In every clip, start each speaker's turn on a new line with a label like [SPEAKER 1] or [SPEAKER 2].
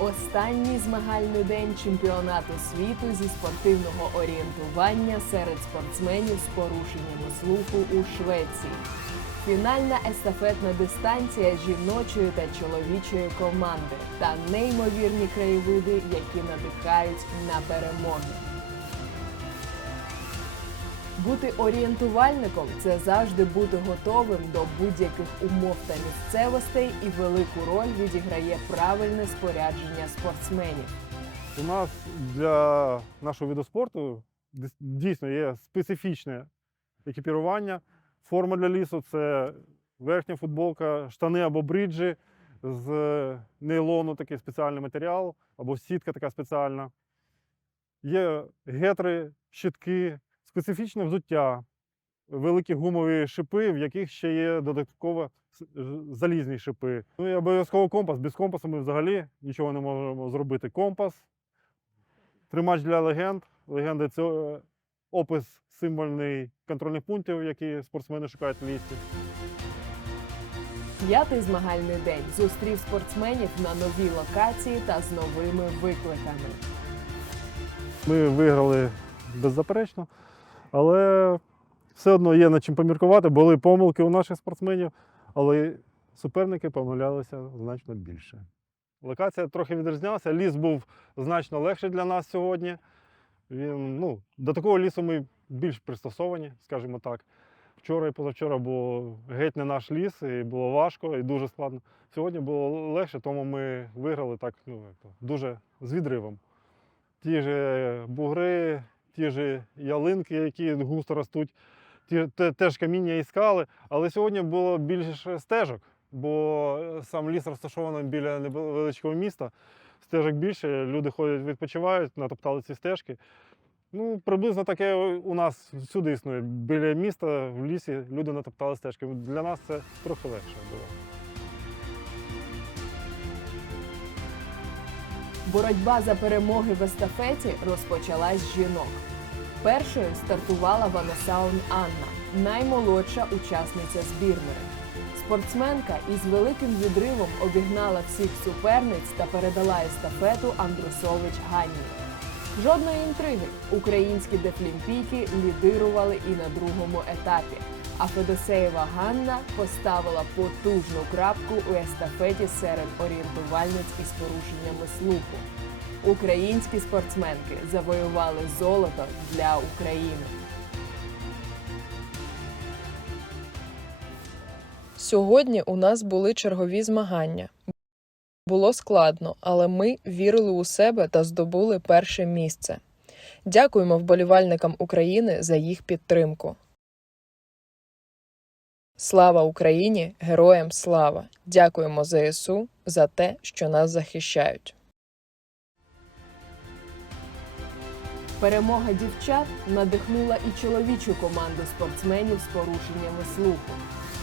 [SPEAKER 1] Останній змагальний день чемпіонату світу зі спортивного орієнтування серед спортсменів з порушеннями слуху у Швеції. Фінальна естафетна дистанція жіночої та чоловічої команди та неймовірні краєвиди, які надихають на перемоги. Бути орієнтувальником це завжди бути готовим до будь-яких умов та місцевостей, і велику роль відіграє правильне спорядження спортсменів.
[SPEAKER 2] У нас для нашого виду спорту дійсно є специфічне екіпірування. Форма для лісу це верхня футболка, штани або бриджі з нейлону, такий спеціальний матеріал, або сітка така спеціальна. Є гетри, щитки, специфічне взуття, великі гумові шипи, в яких ще є додатково залізні шипи. Ну і обов'язково компас. Без компасу ми взагалі нічого не можемо зробити. Компас, тримач для легенд. Легенди це е, опис символьний контрольних пунктів, які спортсмени шукають в лісі.
[SPEAKER 1] П'ятий змагальний день зустрів спортсменів на новій локації та з новими викликами.
[SPEAKER 2] Ми виграли беззаперечно, але все одно є над чим поміркувати. Були помилки у наших спортсменів, але суперники помилялися значно більше. Локація трохи відрізнялася. Ліс був значно легший для нас сьогодні. Він, ну, до такого лісу ми більш пристосовані, скажімо так. Вчора і позавчора було геть не наш ліс, і було важко і дуже складно. Сьогодні було легше, тому ми виграли так ну, дуже з відривом ті ж бугри, ті ж ялинки, які густо ростуть, ті, те- теж каміння і скали. Але сьогодні було більше стежок, бо сам ліс розташований біля невеличкого міста. Стежок більше, люди ходять, відпочивають, натоптали ці стежки. Ну, приблизно таке у нас всюди існує. Біля міста, в лісі люди натоптали стежки. Для нас це трохи легше було.
[SPEAKER 1] Боротьба за перемоги в естафеті розпочалась з жінок. Першою стартувала Ванесаун Анна, наймолодша учасниця збірної. Спортсменка із великим відривом обігнала всіх суперниць та передала естафету Андрусович Ганні. Жодної інтриги. Українські дефлімпійки лідирували і на другому етапі. А Федосеєва Ганна поставила потужну крапку у естафеті серед орієнтувальниць із порушеннями слуху. Українські спортсменки завоювали золото для України.
[SPEAKER 3] Сьогодні у нас були чергові змагання. Було складно, але ми вірили у себе та здобули перше місце. Дякуємо вболівальникам України за їх підтримку. Слава Україні! Героям слава! Дякуємо ЗСУ за те, що нас захищають.
[SPEAKER 1] Перемога дівчат надихнула і чоловічу команду спортсменів з порушеннями слуху.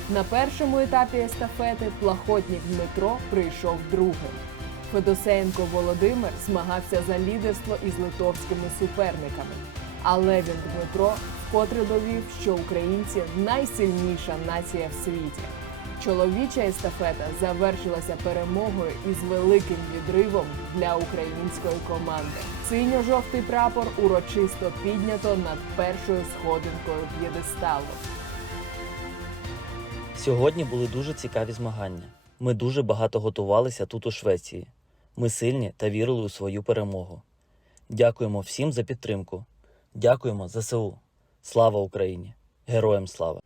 [SPEAKER 1] На першому етапі естафети плахотнік Дмитро прийшов другим. Федосеєнко Володимир змагався за лідерство із литовськими суперниками. А Левін Дмитро вкотре довів, що українці найсильніша нація в світі. Чоловіча естафета завершилася перемогою із великим відривом для української команди. Синьо-жовтий прапор урочисто піднято над першою сходинкою п'єдесталу.
[SPEAKER 4] Сьогодні були дуже цікаві змагання. Ми дуже багато готувалися тут у Швеції. Ми сильні та вірили у свою перемогу. Дякуємо всім за підтримку. Дякуємо ЗСУ. Слава Україні! Героям слава!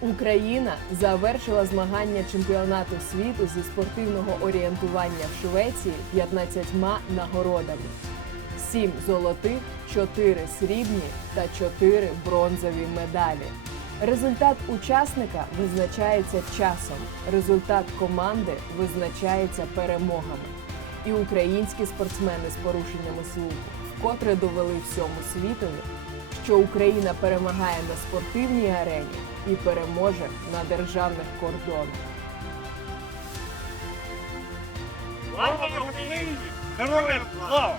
[SPEAKER 1] Україна завершила змагання чемпіонату світу зі спортивного орієнтування в Швеції 15 нагородами: 7 золотих, 4 срібні та 4 бронзові медалі. Результат учасника визначається часом. Результат команди визначається перемогами. І українські спортсмени з порушеннями слуху вкотре довели всьому світові, що Україна перемагає на спортивній арені і переможе на державних кордонах.
[SPEAKER 5] Слава Україні! Героям слава!